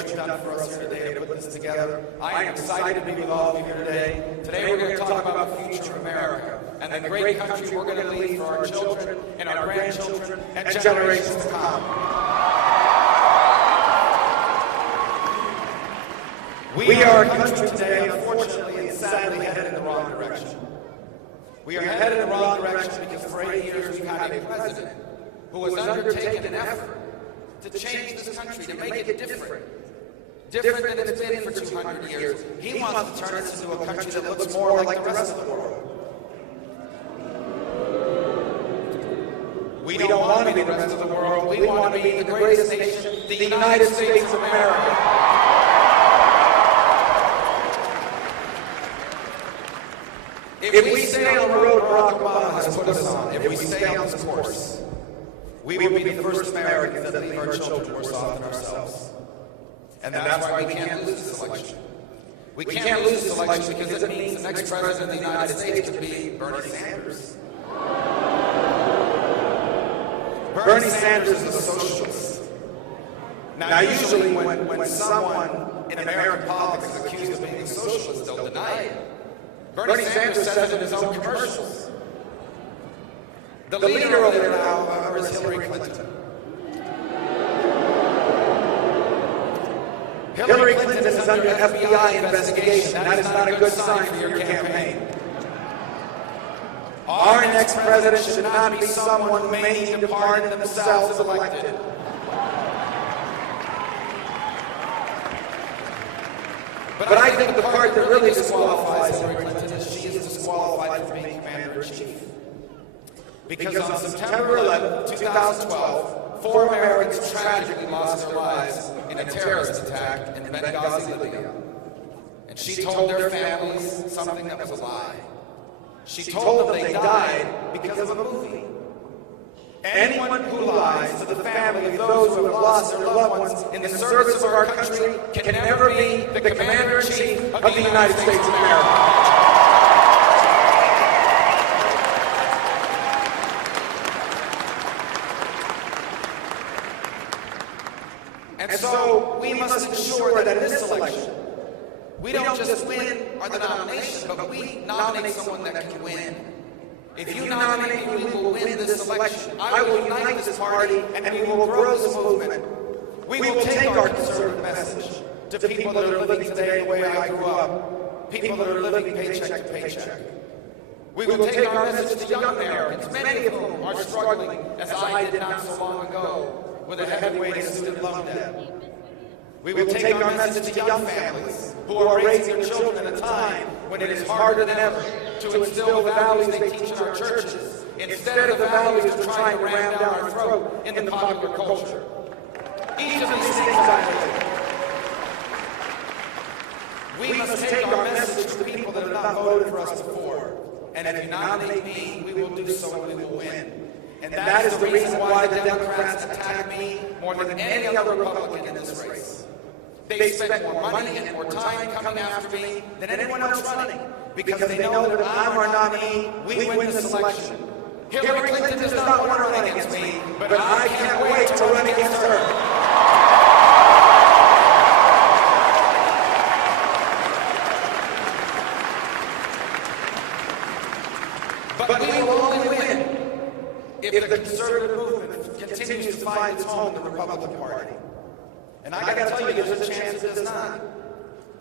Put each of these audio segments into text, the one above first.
what you've done for us here today to put this together. I am excited to be with all of you here today. Today we're going to talk about the future of America and the great country we're going to leave for our children and our grandchildren and generations to come. We are a country today, unfortunately and sadly, headed in the wrong direction. We are headed in the wrong direction because for 8 years we've had a president who has undertaken an effort to change this country, to make it different than it's been for 200 years. He wants to turn us into a country that looks more like the rest of the world. We don't want to be the rest of the world. We want to be the greatest nation, the United States of America. If we stay on the road Barack Obama has put us on, if we stay on this course, we will be the first Americans that leave our children worse off than ourselves. And that's why we can't lose this election. We can't lose this election because it means the next president of the United States could be Bernie Sanders. Bernie Sanders is a socialist. Now usually when someone in American politics is accused of being a socialist, they'll deny it. Bernie Sanders says it in his own commercials. The leader over there now, however, is Hillary Clinton. Hillary Clinton is under an FBI investigation. That is not a good sign for your campaign. Our next president should not be someone who may need to pardon themselves if elected. But I think the part that really disqualifies Hillary Clinton is she is disqualified from being commander-in-chief. Because on September 11, 2012, 4 Americans tragically lost their lives in a terrorist attack in Benghazi, Libya. And she told their families something that was a lie. She told them they died because of a movie. Anyone who lies to the family of those who have lost their loved ones in the service of our country can never be the commander-in-chief of the United States of America. And so we must ensure that in this election, we don't just win the nomination, but we nominate someone that can win. If you nominate me, we will win this election. I will unite this party, and we will grow this movement. We will take our conservative message to people that are living today the way I grew up, people that are living paycheck to paycheck. We will take our message to young Americans, many of whom are struggling, as I did not so long ago, with a heavy weight of student loan debt. We will take our message to young families who are raising their children at a time when it is harder than ever to instill the values they teach in our churches, instead of the values they're trying to ram down our throat in the popular culture. Each of these things I believe. We must take our message to people that have not voted for us before. And if you nominate me, we will do so and we will win. And that is the reason why the Democrats attack me more than any other Republican in this race. They spend more money and more time coming after me than anyone else running, because they know that if I'm our nominee, we win this election. Hillary Clinton does not want to run against me, but I can't wait to run against her. But we will only win if the conservative movement continues to find its home in the Republican Party. And I got to tell you, there's a chance it does not.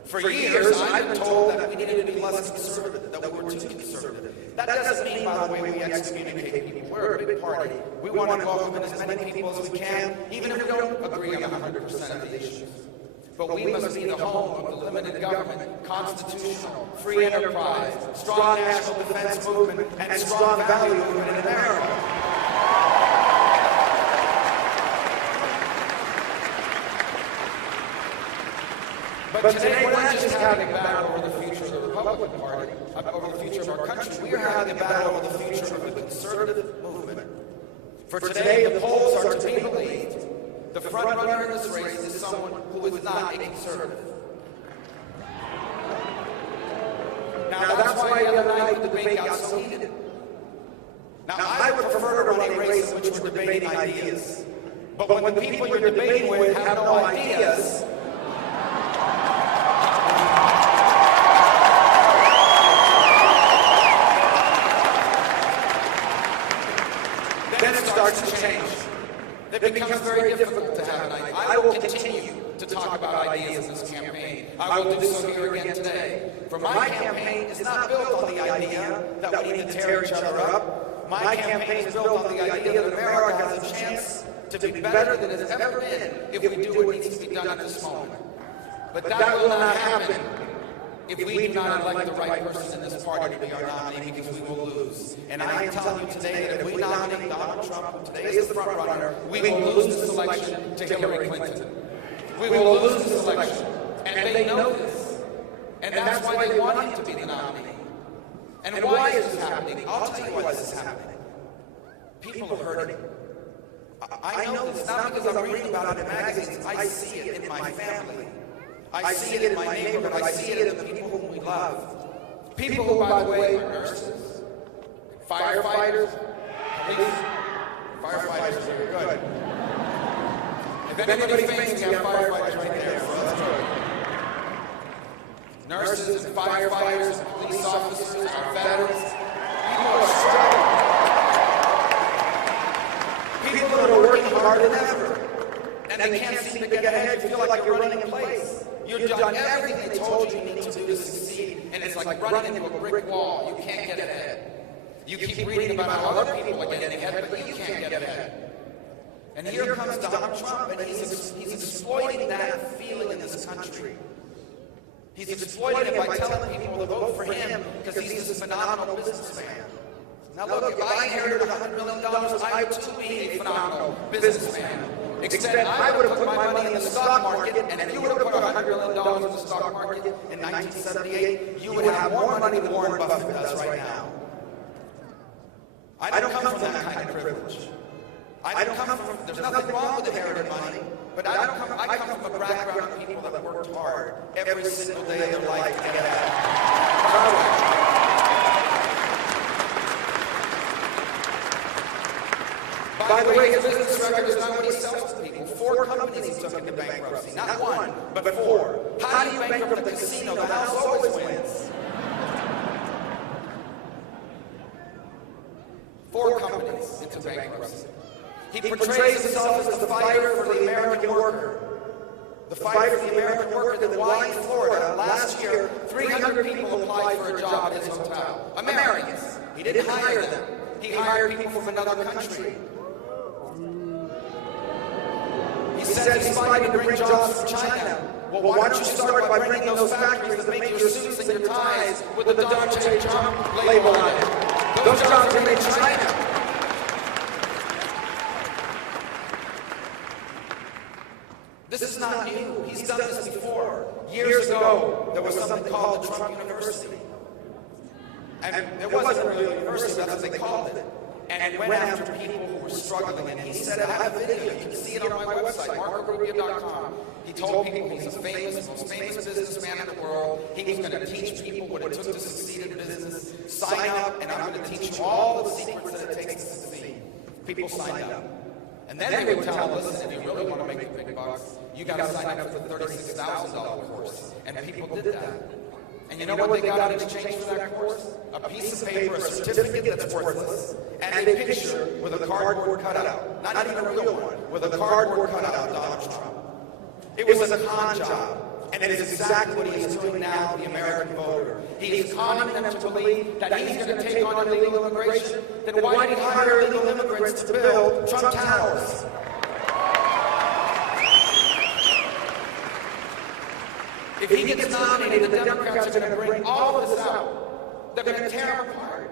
For years, I've been told that we needed to be less conservative, that we were too conservative. That doesn't mean, by the way, we excommunicate people. We're a big party. We want to welcome in as many people as we can, even if we don't agree on 100% of the issues. But we must be the home of the limited government, constitutional, free enterprise, strong national defense movement, and strong value movement in America. But today we're not just having a battle over the future of the Republican Party, over the future of our country. We are having a battle over the future of the conservative movement. For today, the polls are to be believed. The front runner in this race is someone who is not a conservative. Now that's why the other night the debate got so heated. Now I would prefer to run a race in which we're debating ideas. But when the people you're debating with have no ideas, talk about ideas in this campaign. I will do so here again today. For my campaign is not built on the idea that we need to tear each other up. My campaign is built on the idea that America has a chance to be better than it has ever been if we do what needs to be done at this moment. But that will not happen if we do not elect the right person in this party to be our nominee, because we will lose. And I am telling you today that if we nominate Donald Trump, who today is the front runner, we will lose this election to Hillary Clinton. We will lose this election. And they know this. And that's why they want him to be the nominee. And why is this happening? I'll tell you why this is happening. People are hurting. I know this not because I'm reading about it in magazines. I see it in my family. I see it in my neighborhood. I see it in the people whom we love. People who, by the way, are nurses, firefighters, police. Firefighters are good. If anybody thinks we have firefighters right there, so that's good. Nurses and firefighters and police officers, our veterans, people are struggling. People that are working harder than ever. And they can't seem to get ahead. You feel like you're running in place. You've done everything they told you need to do to succeed, and it's like running into a brick wall. You can't get ahead. You keep reading about how other people are getting ahead, but you can't get ahead. And here comes Donald Trump, and he's exploiting that feeling in this country. He's exploiting it by telling people to vote for him because he's this phenomenal businessman. Now look, if I inherited $100 million, I would too be a phenomenal businessman. Except I would have put my money in the stock market, and if you would have put $100 million in the stock market in 1978, you would have more money than Warren Buffett does right now. I don't come from that kind of privilege. There's nothing wrong with inherited money, but I come from a background of people that worked hard every single day of their life to get ahead. By the way, his business record is not what he sells to people. 4 companies he took into bankruptcy. Not 1, but 4. How do you bankrupt a casino? The house always wins. 4 companies into bankruptcy. He portrays himself as the fighter for the American worker. The fighter for the American worker. Then why in Florida, last year, 300 people applied for a job at his hotel. Americans. He didn't hire them. He hired people from another country. He said he's fighting to bring jobs from China. Well, why don't you start by bringing those factories that make your suits and your ties with the Dr. Trump label on it? Those jobs are made in China. This is not new. He's done this before. Years ago, there was something called the Trump University. And it wasn't really a university, that's what they called it. And it went after people who were struggling. And he said, I have a video. You can see it on my website, marcorubio.com. He told people he's the most famous businessman in the world. He was going to teach people what it took to succeed in business. Sign up, and I'm going to teach you all the secrets that it takes to succeed. People signed up. And then they would tell them, listen, if you really want to make the big bucks, you got to sign up for the $36,000 course. And people did that. And you know what they got in exchange for that course? A piece of paper, a certificate that's worthless, and a picture with a cardboard cutout. Not even a real one, with a cardboard cutout of Donald Trump. It was a con job. And it is exactly what he is doing now to the American voter. He is conning them to believe that he's going to take on illegal immigration. Then why did he hire illegal immigrants to build Trump Towers? If he gets nominated, the Democrats are going to bring all of this out. They're going to tear him apart.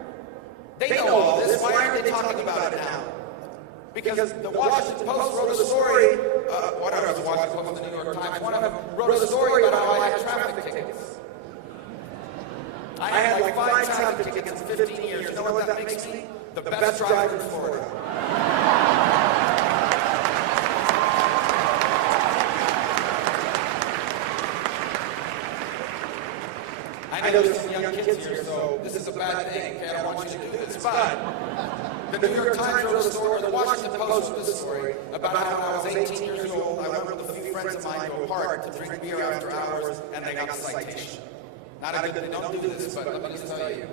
They know all this. Why aren't they talking about it now? Because the Washington Post wrote a story, one of them, the Washington Post and the New York Times, one of them wrote a story about how I had traffic tickets. I had like 5 traffic tickets in 15 years. You know what that makes me? The best driver in Florida. I know there's some young kids here, so this is a bad thing. Okay, I don't want you to do this, but the New York Times wrote a story, the Washington Post wrote a story about how when I was 18 years old, I went with a few friends of mine to a park to drink beer after hours, and they got a citation. Not a good thing, don't do this, but let me just tell you.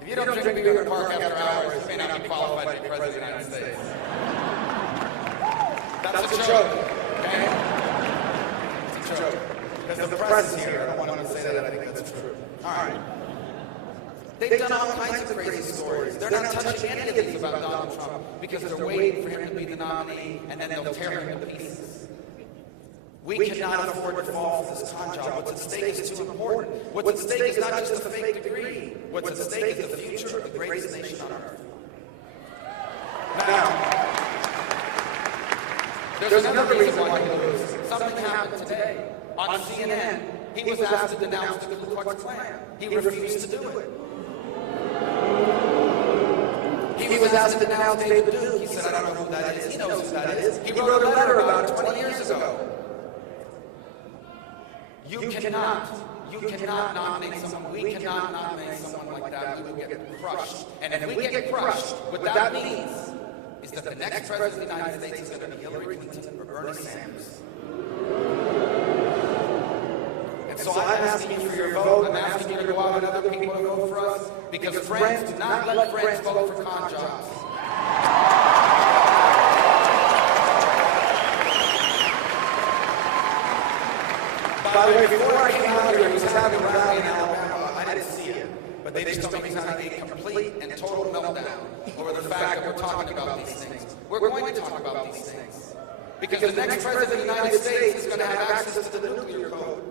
If you don't drink beer in a park after hours, you may not be qualified to be president of the United States. That's a joke, okay? joking. Because the press is here. I don't want to say that I think that's true. All right. They've done all kinds of crazy stories. They're not touching any of these about Donald Trump because they're waiting for him to be the nominee, and then they'll tear him to pieces. We cannot afford to fall for this con job. What's at stake is too important. What's at stake is not just a fake degree. What's at stake is the future of the greatest nation on earth. Now, there's another reason why he loses. Something happened today on CNN. He was asked to denounce the Ku Klux Klan. He refused to do it. He was asked to denounce David Duke. He said, I don't know who that is. He knows who that is. He wrote a letter about it 20 years ago. You cannot nominate someone. We cannot nominate someone like that. We will get crushed. And if we get crushed, what that means is that the next president of the United States is going to be Hillary Clinton or Bernie Sanders. And so I'm asking you for your vote. I'm asking you to go out and other people to vote for us. Because friends, do not let friends vote for con jobs. By the way, before I came out here, he was having a rally in Alabama. I didn't see it. But they just told me he's having a complete and total meltdown over the fact that we're talking about these things. We're going to talk about these things. Because the next president of the United States is going to have access to the nuclear code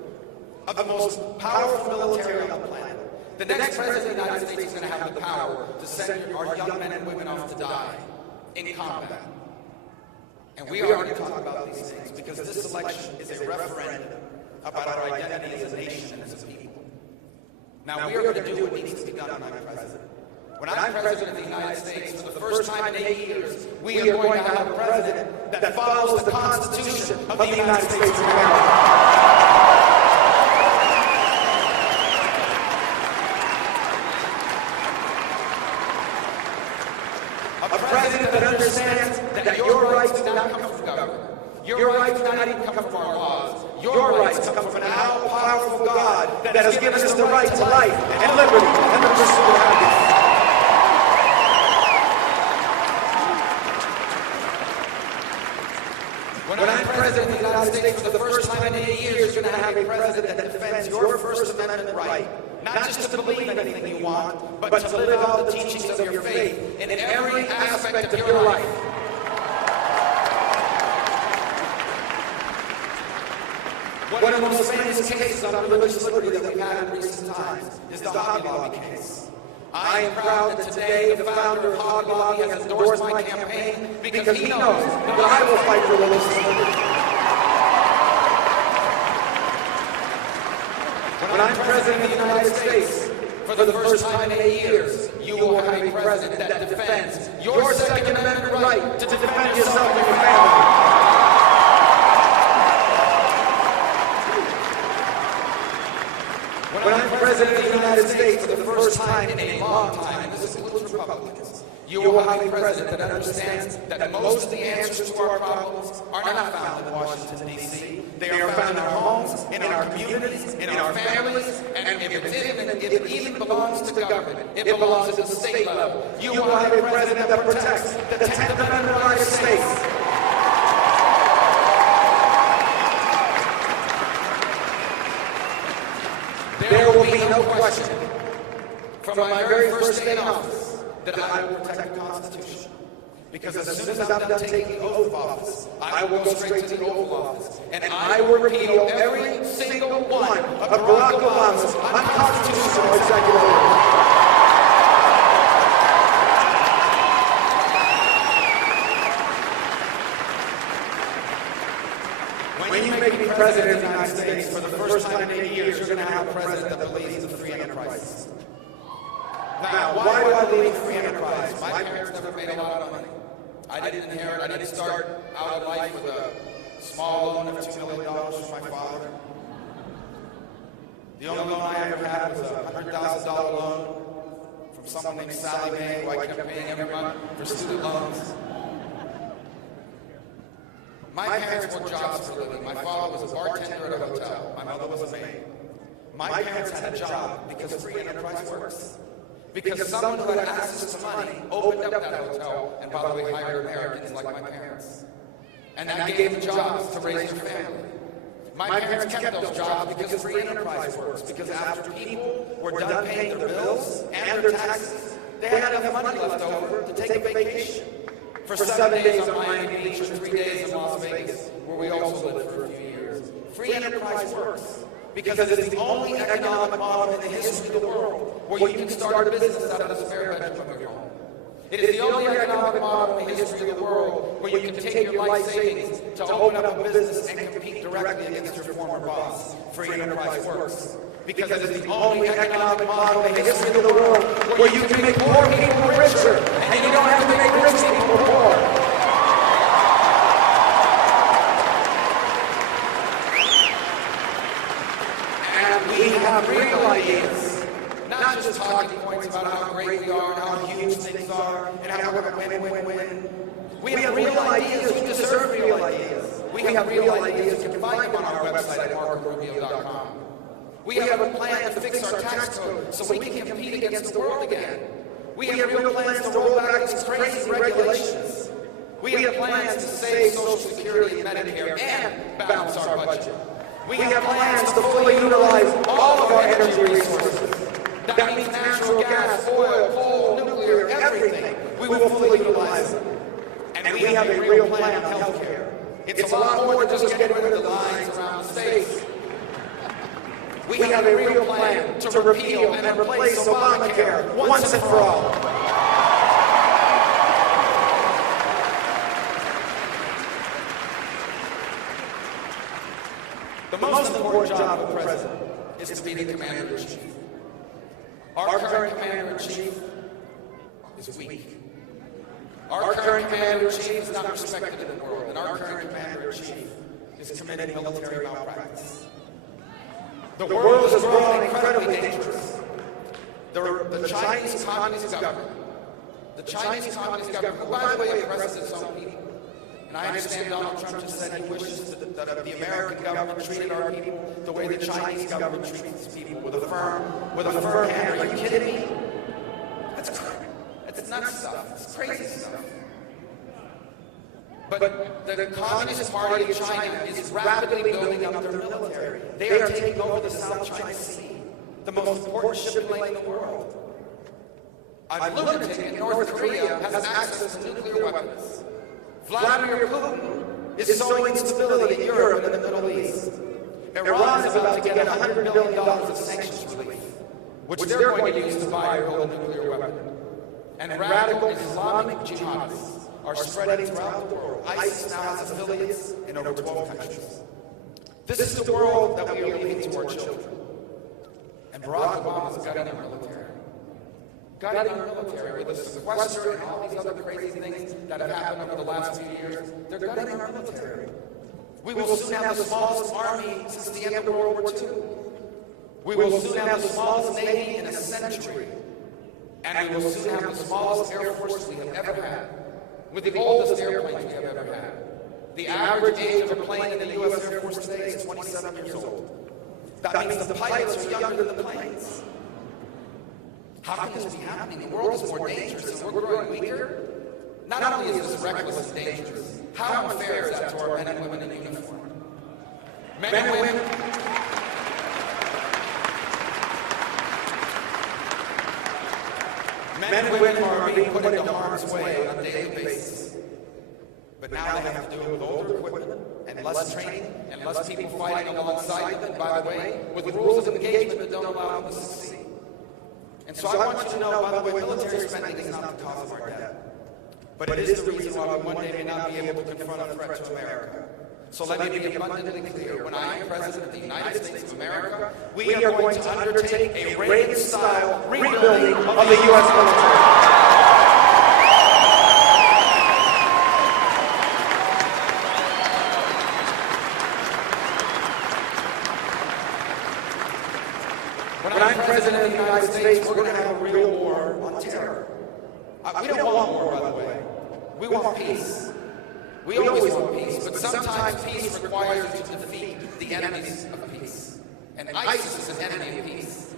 of the most powerful military on the planet. The next president of the United States is going to have the power to send our young men and women off to die in combat. And we are going to talk about these things because this election is a referendum about our identity as a nation and as a people. Now, we are going to do what needs to be done when I'm president. When I'm president of the United States, for the first time in 8 years, we are going to have a president that follows the Constitution of the United States of America. A president that understands that your rights do not come from government. Your rights do not even come from our laws. Your rights come from an all-powerful God that has given us the right to life and liberty and the pursuit of happiness. When I'm president of the United States for the first time in 8 years, you're going to have a president that defends your First Amendment right, not just to believe anything you want, but to live out the teachings of your faith in every aspect of your life. One of the most famous cases on religious liberty that we've had in recent times is the Hobby Lobby case. I am proud that today the founder of Hobby Lobby has endorsed my campaign because he knows that I will fight for religious liberty. When I'm president of the United States, for the first time in 8 years, you will have a president that defends your Second Amendment right to defend yourself and your family. When I'm president of the United States for the first time in a long time, and this includes Republicans, you will have a president that understands that most of the answers to our problems are not found in Washington, D.C. They are found in our homes, in our communities, in our families, and if it even belongs to government, it belongs at the state level. You will have a president that protects the 10th Amendment right of states. There will be no question from my very first day in office that I will protect the Constitution. Because as soon as I'm done taking the oath of office, I will go straight to the Oval Office. And I will repeal every single one of Barack Obama's unconstitutional executive orders. When you make me president of the United States for the first time in 8 years, you're going to have a president that believes in free enterprise. Now, why do I believe in free enterprise? My parents never made a lot of money. I didn't inherit. I didn't start out in life with a small loan of $2 million from my father. The only loan I ever had was a $100,000 loan from someone named Sally Mae, who I kept paying every month for student loans. My parents worked jobs for a living. My father was a bartender at a hotel. My mother was a maid. My parents had a job because free enterprise works. Because someone who had access to money opened up that hotel and, by the way, hired Americans like my parents. And that gave them jobs to raise their family. My parents kept those jobs because free enterprise works, because after people were done paying their bills and their taxes, they had enough money left over to take a vacation for 7 days on Miami Beach or 3 days in Las Vegas, where we also lived for a few years. Free enterprise works because it is the only economic model in the history of the world where you can start a business out of the spare bedroom of your home. It is the only economic model in the history of the world where you can take your life savings to open up a business and compete directly against your former boss. Free enterprise works because it is the only economic model in the history of the world where you can make poor people richer and you don't have to make rich people poor. And we have real ideas. Not just talking points about how great we are and how huge things are and how we're going to win. We have real ideas. We deserve real ideas. We have real ideas. You can find them on our website at Rubio.com. We have a plan to fix our tax code so we can compete against the world again. We have real plans to roll back these crazy regulations. We have plans to save Social Security and Medicare and balance our budget. We have plans to fully utilize all of our energy resources. That means natural gas, oil, coal, nuclear, everything. We will fully utilize it. And we have a real plan on health care. It's a lot more than just getting rid of the lines around the states. We have a real plan to repeal and replace Obamacare once and for all. The most important job of the president is to be the commander-in-chief. Our current commander-in-chief is weak. Our current commander-in-chief is not respected in the world, and our current commander-in-chief is committing military malpractice. The world is growing incredibly dangerous. The Chinese Communist government, who, by the way, oppresses its own people. And I understand Donald Trump just said he wishes that the American government treated our people the way the Chinese government treats people, with a firm hand. Are you kidding me? That's nuts stuff. It's crazy stuff. But the Communist Party of China is rapidly building up their military. They are taking over the South China Sea, the most important shipping lane in the world. A lunatic in North Korea has access to nuclear weapons. Vladimir Putin is sowing instability in Europe and in the Middle East. Iran is about to get $100 billion of sanctions relief, which they're going to use to buy or build a nuclear weapon. And radical Islamic jihadists are spreading throughout the world. ISIS now has affiliates in over 12 countries. This is the world that we are leaving to our children. And Barack Obama is gutting our military. Gutting our military with the sequester and all these other crazy things that have happened over the last few years. They're gutting our military. We will soon have the smallest army since the end of World War II. We will soon have the smallest navy in a century. And we will soon have the smallest air force we have ever had, with the oldest airplanes we have ever had. The average age of a plane in the U.S. Air Force today is 27 years old. That means the pilots are younger than the planes. How can this be happening? The world is more dangerous and we're growing weaker. Not only is this reckless and dangerous, how unfair is that to our men and women in uniform? Men and women. Men and women are being put into harm's way on a daily basis. But now they have to do it with older equipment and less training and less people fighting alongside them, by the way, with rules of engagement that don't allow them to succeed. And so I want you to know, by the way, military spending is not the cause of our debt. But it is the reason why we one day may not be able to confront a threat to America. So let me be abundantly clear. When I am President of the United States of America, we are going to undertake a Reagan-style rebuilding of the U.S. military. When I'm President of the United States, we're going to have a real war on terror. We don't want war, by the way. We want peace. We always want peace, but sometimes peace requires you to defeat the enemies of peace. And ISIS is an enemy of peace.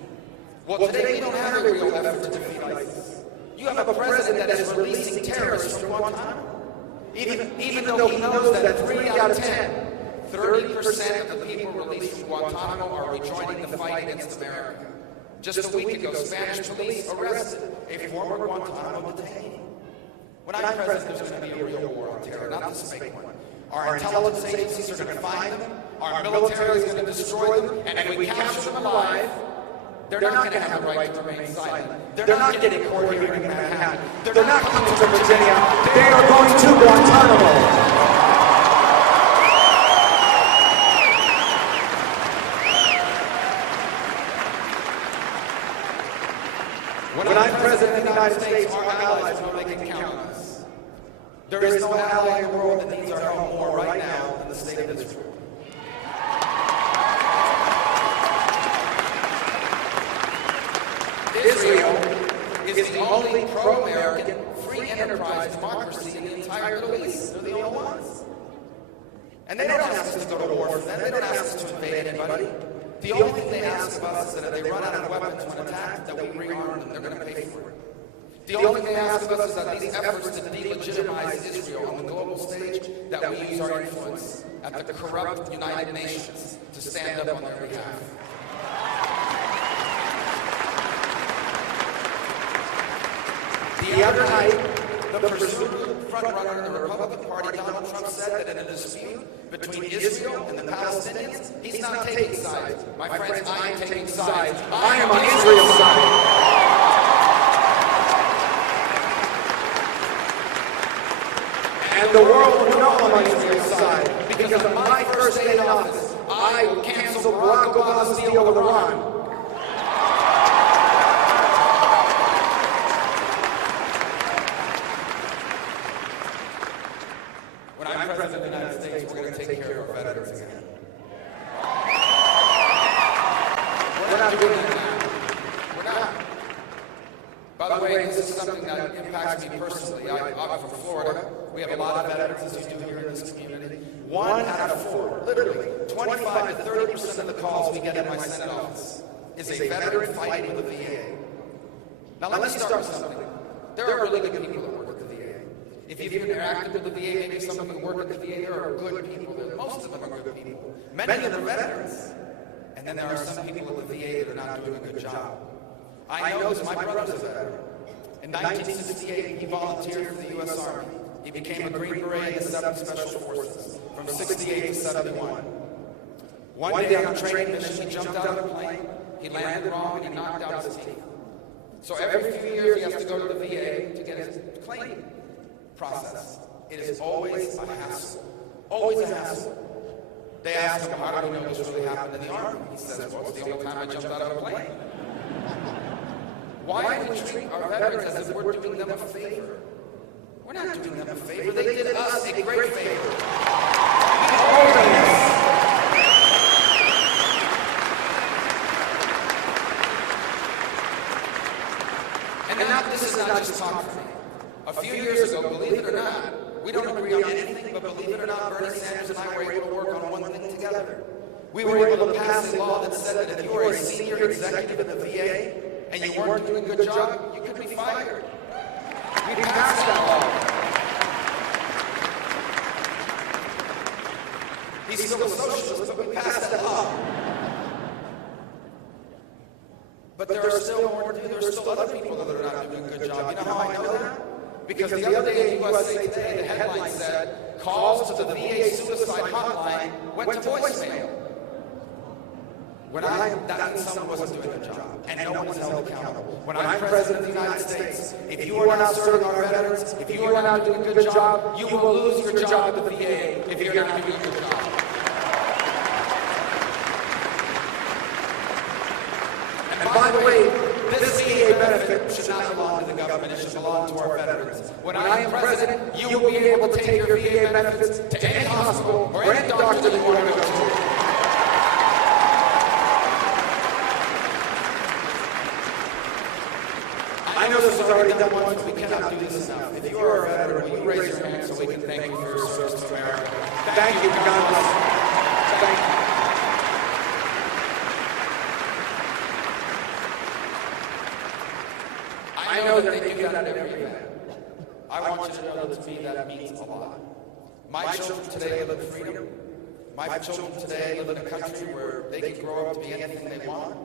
Well, today we don't have a real effort to defeat ISIS. You have a president that is releasing terrorists from Guantanamo. Even though he knows that 3 out of 10 30% of the people released from Guantanamo are rejoining the fight against America. Just a week ago, Spanish police arrested a former Guantanamo detainee. When I'm president, there's going to be a real war on terror, not this fake one. Our intelligence agencies are going to find them, our military is going to destroy them, and if we capture them alive, they're not going to have the right to remain silent. They're not getting court hearing in Manhattan. They're not coming to Virginia. They are going to Guantanamo. When I'm president of the United States, our allies know they can count on us. There is no ally in the world that needs our help more right now than the state of Israel. Israel is the only pro-American, free enterprise democracy in the entire Middle East. They're the only ones. And they don't ask us to go to war for them. They don't ask us to invade anybody. The only thing they ask of us is that if they run out of weapons when attacked, that we rearm them. They're going to pay for it. The only thing they ask of us is that these efforts to delegitimize Israel on the global stage, that we use our influence at the corrupt United Nations to stand up on their behalf. The other night, the presumed frontrunner in the Republican Party, Donald Trump, said that in a dispute between Israel and the Palestinians, he's not taking sides. My friends, I am taking sides. I am on Israel's side. And the world will know I'm on Israel's side, because on my first day in office, I will cancel Barack Obama's deal with Iran. When I'm president of the United States, we're going to take care of our veterans again. We're not doing that now. We're not. By the way, this is something that impacts me personally. I'm from Florida. We have a lot of veterans, as you do here in this community. 1 out of 4, literally, 25 to 30% of the calls we get in my Senate office is a veteran fighting with the VA. Now let me start with something. There are really good people that work at the VA. If you've interacted with the VA, maybe some of you work at the VA, there are good people there. Most of them are good people. Many of them are veterans. And then there are some people at the VA that are not doing a good job. I know this, my brother's a veteran. In 1968, he volunteered for the U.S. Army. He became a Green Beret in the 7th Special Forces from 68 to 71. One day on a training mission, he jumped out of the plane, he landed wrong, and he knocked out his teeth. So every few years, he has to go to the VA to get his claim process. It is always a hassle. Always a hassle. They ask him, how do we know this really happened in the Army? He says, well, it's the only time I jumped out of a plane. Why do we treat our veterans as if we're doing them a favor? We're not doing them a favor. They did us a great favor. We owe them this. And this is not just talk for me. A few years ago, believe it or not, we don't agree on anything, but believe it or not, Bernie Sanders and I were able to work on one thing together. We were able to pass a law that said that if you were a senior executive in the VA, and you weren't doing a good job, you could be fired. We passed that law. He's still a socialist, but we passed that law. But there are still more to do. There are still other people that are not doing a good job. You know how I know that? Because the other day in USA Today, the headline said, calls to the VA suicide hotline went to voicemail. That means someone wasn't doing their job, and no one was held accountable. When I'm president of the United States, if you are not serving our veterans, if you are not doing a good job, you will lose your job at the VA if you're not doing a good job. And by the way, this VA benefit should not belong to the government, it should belong to our veterans. When I am president, you will be able to take your VA benefits to any hospital or any doctor that you want to go to. I know this was already done once, but we cannot do this enough. If you are a veteran, will you raise your hand so we can thank you for your service to America? Thank you, God bless you. Thank you. I know that they do that every day. I want you to know that to me that means a lot. My children today live in freedom. My children today live in a country where they can grow up to be anything they want.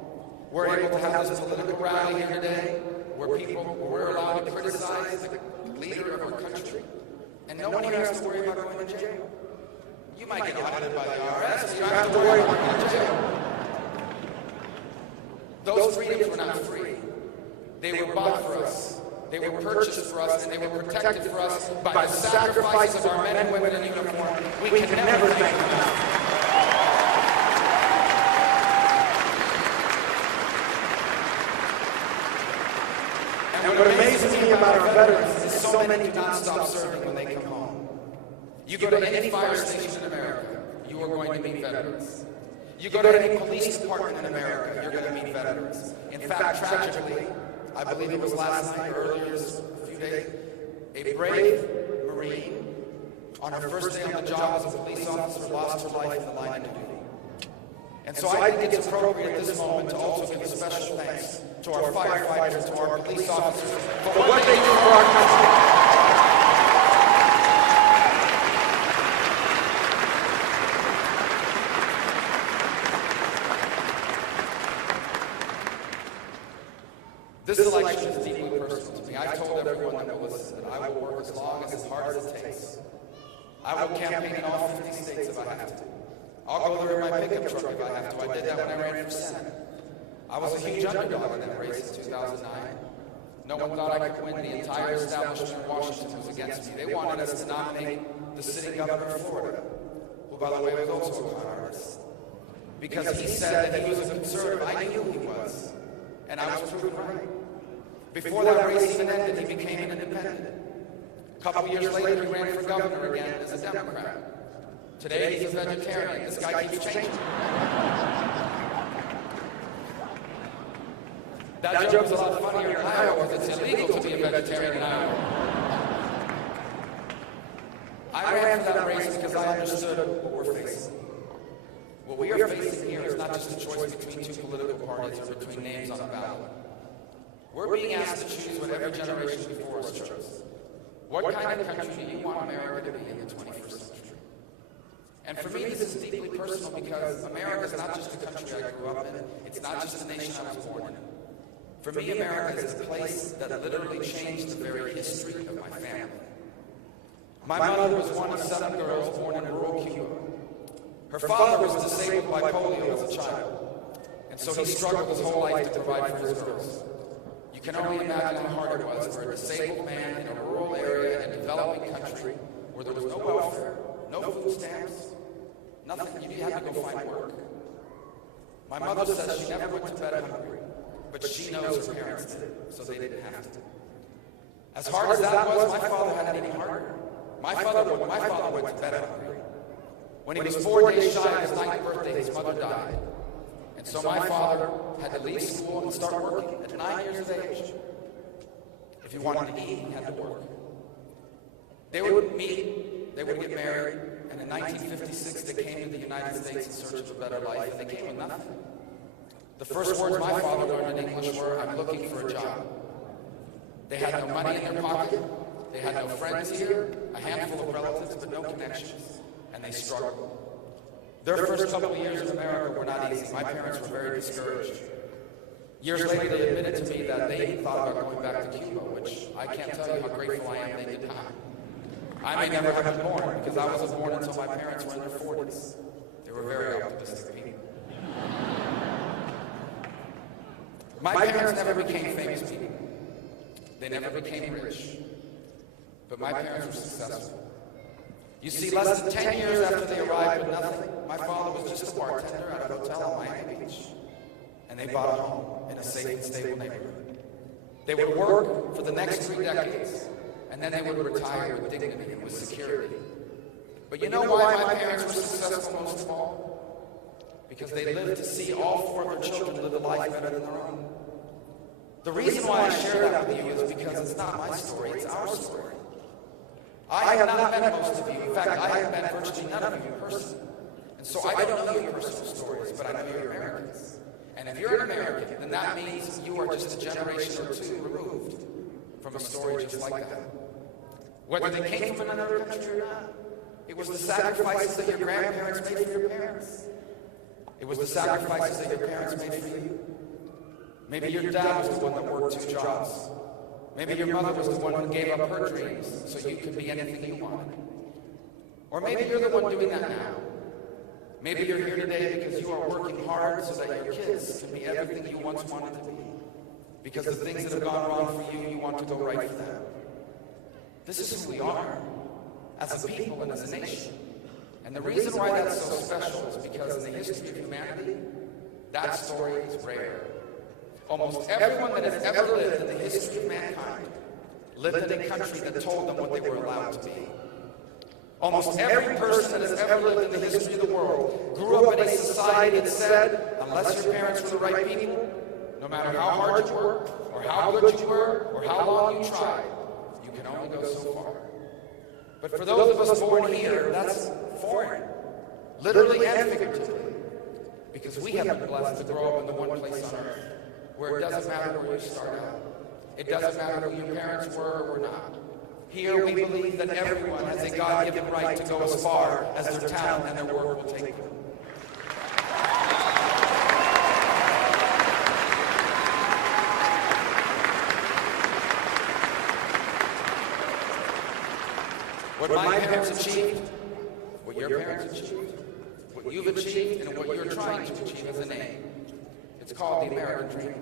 We're able to have this political rally here today where we're allowed to criticize the leader of our country. And no one here has to worry about going to jail. You might get audited by the IRS, but you don't have to worry about going to jail. Those freedoms were not free. They were bought for us. They were purchased for us, and they were protected for us by the sacrifices of our men and women in uniform. We can never thank them enough. And what amazes me about our veterans is so many do not stop serving when they come home. You go to any fire station in America, you are going to meet veterans. You go to any police department in America, you're going to meet veterans. In fact, tragically, I believe it was last night or earlier this few days, a brave Marine on her first day on the job as a police officer lost her life in the line of duty. And so I think it's appropriate at this moment to also give a special thanks to our firefighters, to our police officers, for what they do for our country. This election is deeply personal to me. I've told everyone that will listen that I will work as long as hard as it takes. I will campaign in all 50 states if I have to. I'll go there in my pickup truck if I have to. I did that when I ran for Senate. I was a huge underdog in that race in 2009. No one thought I could win. The entire establishment in Washington was against me. They wanted us to nominate the sitting governor of Florida, who, by the way, was also a con artist. Because he said that he was a conservative. I knew he was. And I was proven right. Before that race even ended, he became an independent. A couple years later, he ran for governor again as a Democrat. Today, he's a vegetarian. This guy keeps changing. That joke's a lot funnier in Iowa because it's illegal to be a vegetarian in Iowa. I ran for that race because I understood what we're facing. What we are facing here is not just a choice between two political parties or between names on a ballot. We're being asked to choose what every generation before us chose. What kind of country do you want America to be in the 21st century? And for me, this is deeply personal because America is not just the country I grew up in. It's not just the nation I was born in. For me, America is a place that literally changed the very history of my family. My mother was one of 7 girls born in rural Cuba. Her father was disabled by polio as a child, and so he struggled his whole life to provide for his girls. You can only imagine how hard it was for a disabled man in a rural area in a developing country where there was no welfare, no food stamps, nothing. You had to go find work. My mother says she never went to bed hungry, but she knows her parents did, so they didn't have to. As hard as that was, my father had it even harder. My father went to bed hungry. When he was 4 days shy of his 9th birthday, his mother died. And so my father had to leave school and start working at 9 years of age. If he wanted to eat, he had to work. They would meet, they would get married, and in 1956 they came to the United States in search of a better life, and they came with nothing. The first words my father learned in English were, "I'm looking for a job." They had no money in their pocket, they had no friends here, a handful of relatives, but no connections, and they struggled. Their first couple of years in America were not easy. My parents were very discouraged. Years later, they admitted to me that they thought about going back to Cuba, which I can't tell you how grateful I am they did not. I may never have been born, because I wasn't born until my parents were in their 40s. They were very optimistic people. My parents never became famous people. They never became rich. But my parents were successful. You see, less than 10 years after they arrived with nothing, my father was just a bartender at a hotel in Miami Beach. And they bought a home in a safe and stable neighborhood. They would work for the next 3 decades, and then they would retire with dignity and with security. But you know why my parents were successful most of all? Because they lived to see all 4 of their children live a life better than their own. The reason why I share that with you is because it's not my story, it's our story. I have not met most of you. In fact, I have met virtually none of you in person. And so I don't know your personal stories, but I know you're Americans. And if you're an American, then that means you are just a generation or 2 removed from a story just like that. Whether they came from another country or not, It was the sacrifices that your grandparents made for your parents. It was the sacrifices that your parents made for you. Maybe your dad was the one that worked 2 jobs. Maybe your mother was the one who gave up her dreams so you could be anything you wanted. Or maybe you're the one doing that now. Maybe you're here today because you are working hard so that your kids can be everything you once wanted to be. Because the things that have gone wrong for you, you want to go right for them. This is who we are as a people and as a nation. And the reason why that's so special is because in the history of humanity, that story is rare. Almost everyone that has ever lived in the history of mankind lived in a country that told them what they were allowed to be. Almost every person that has ever lived in the history of the world grew up in a society that said, unless your parents were the right people, no matter how hard you worked, or how good you were, or how long you tried, you can only go so far. But for those of us born here, that's foreign, literally and figuratively, because we have been blessed to grow up in the one place on earth where it doesn't matter where you start out. It doesn't matter who your parents were or were not. Here we believe that everyone has a God-given right to go as far as their talent and their work will take them. What my parents achieved, what your parents achieved, what you've achieved, and what you're trying to achieve as a name, it's called the American Dream.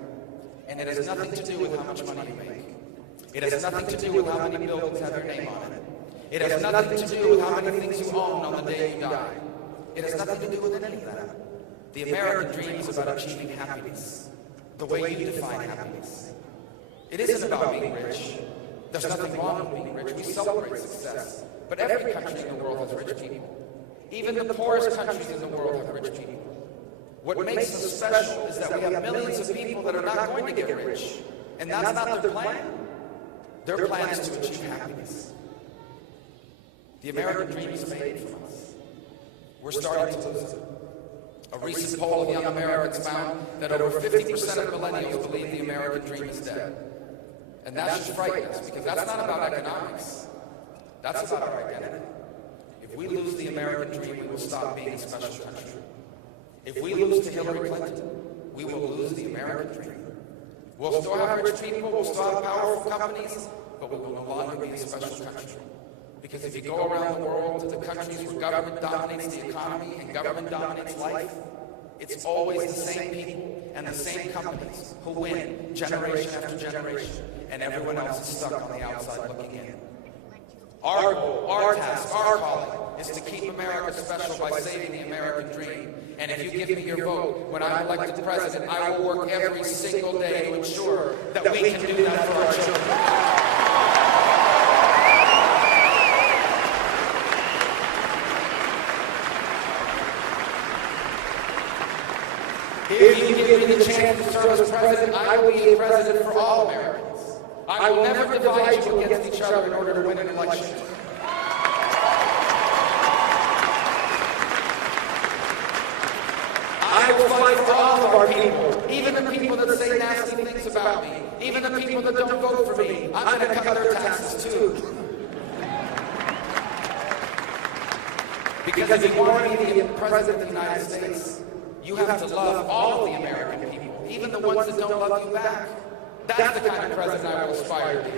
And it has nothing to do with how much money you make. It has nothing to do with how many buildings have your name on it. It has nothing to do with how many things you own on the day you die. It has nothing to do with any of that. The American Dream is about achieving happiness, the way you define happiness. It isn't about being rich. There's nothing wrong with being rich. We celebrate success. But every country in the world has rich people. Even the poorest countries in the world have rich people. What makes us special is that we have millions of people that are not going to get rich. And that's not their plan. Their plan is to achieve happiness. The American Dream is made from us. We're starting to lose it. A recent poll of young Americans found that over 50% of millennials believe the American Dream is dead. And that should frighten us, because that's not about economics. That's about our identity. If we lose the American Dream, we will stop being a special country. If we lose to Hillary Clinton, we will lose the American Dream. We'll still have rich people, we'll still have powerful companies, but we will no longer be a special country. Because if you go around the world to the countries where government dominates the economy and government dominates life, it's always the same people and the same companies who win generation after generation, and everyone else is stuck on the outside looking in. Our goal, our task, our calling is to keep America special by saving the American Dream. And if you give me your vote, when I'm elected president, I will work every single day to ensure that we can do that for our children. If you give me the chance to serve as president, I will be a president for all Americans. I will never divide you against each other in order to win an election. I will fight for all of our people, even the people that say nasty things about me, even the people that don't vote for me. I'm going to cut their taxes too. Because if you want to be the president of the United States, you have to love all of the American people, even the ones that don't love you back. That's the kind of president I will aspire to be.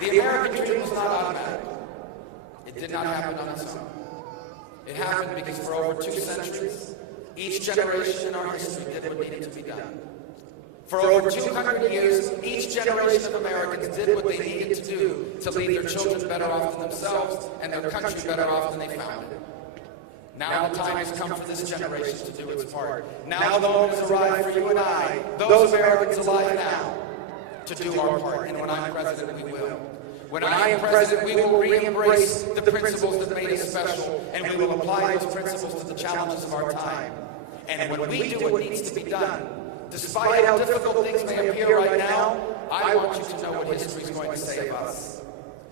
The American Dream was not automatic. It did not happen on its own. It happened because for over 2 centuries, each generation in our history did what needed to be done. For over 200 years, each generation of Americans did what they needed to do to leave their children better off than themselves and their country better off than they found it. Now the time has come for this generation to do its part. Now the moment has arrived for you and I, those Americans alive now, to do our part. And when I'm president, we will. When I am president, we will re-embrace the principles that made us special, and we will apply those principles to the challenges of our time. And when we do what needs to be done, despite how difficult things may appear right now, I want you to know what history is going to say of us.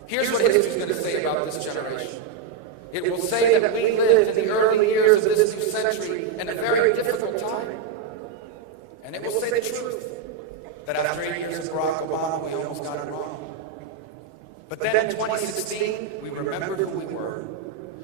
Here's what history is going to say about this generation. It will say that we lived in the early years of this new century in a very difficult time. And it will say the truth. that after 8 years of Barack Obama, we almost got it wrong. But then in 2016, we remembered who we were.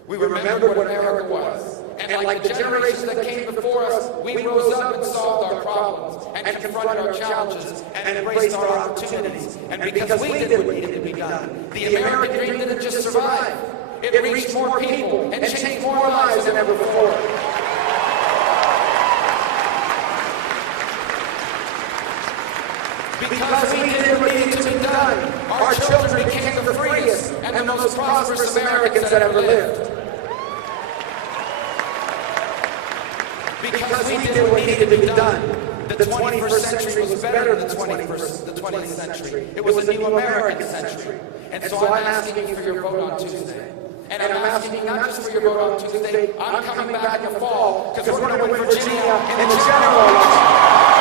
We remembered what America was. And like the generation that came before us, we rose up and solved our problems, and confronted our challenges, and embraced our opportunities. And because we did what needed to be done, the American dream didn't just survive. It reached more people and changed more lives than ever before. Because we did what needed to be done, our children became the freest and the most prosperous Americans that ever lived. Because we did what needed to be done, the 21st century was better than the 20th century. It was a new American century. And so I'm asking you for your vote on Tuesday. And I'm asking you not just for your vote on Tuesday, I'm coming back in the fall because we're going to win Virginia in the general election.